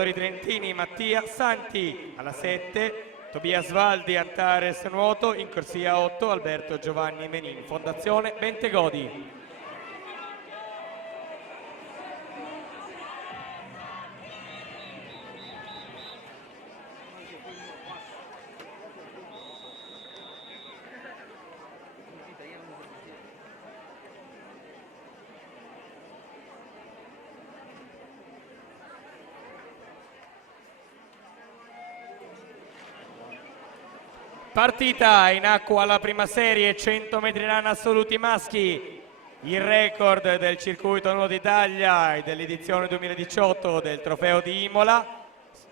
Trentini Mattia Santi, alla 7 Tobias Valdi Antares nuoto, in corsia 8 Alberto Giovanni Menin, Fondazione Bentegodi. Partita in acqua alla prima serie, 100 metri lana assoluti maschi, il record del circuito nuoto Italia e dell'edizione 2018 del trofeo di Imola,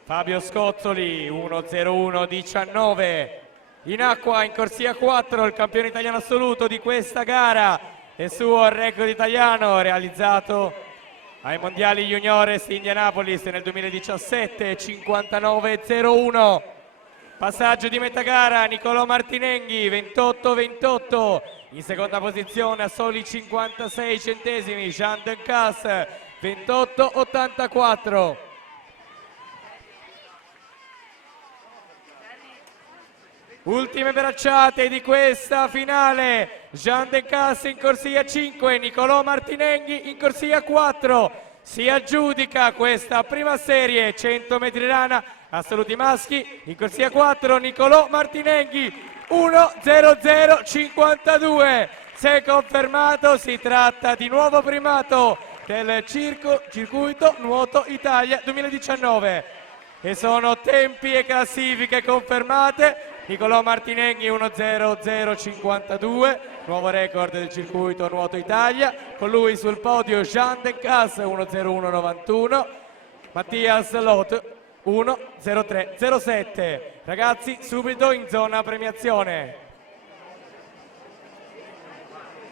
Fabio Scozzoli 1:01:19. In acqua in corsia 4 il campione italiano assoluto di questa gara, il suo record italiano realizzato ai mondiali juniores di Indianapolis nel 2017, 59:01. Passaggio di metà gara, Nicolò Martinenghi 28:28, in seconda posizione a soli 56 centesimi Jean Dencas 28:84. Ultime bracciate di questa finale, Jean Dencas in corsia 5, Nicolò Martinenghi in corsia 4. Si aggiudica questa prima serie, 100 metri lana assoluti maschi, in corsia 4 Nicolò Martinenghi 1:00:52. Se confermato si tratta di nuovo primato del circuito nuoto Italia 2019 e sono tempi e classifiche confermate. Nicolò Martinenghi 1:00:52, nuovo record del circuito nuoto Italia, con lui sul podio Jean Dencas 1:01:91, Mattias Lot 1:03:07. Ragazzi, subito in zona premiazione.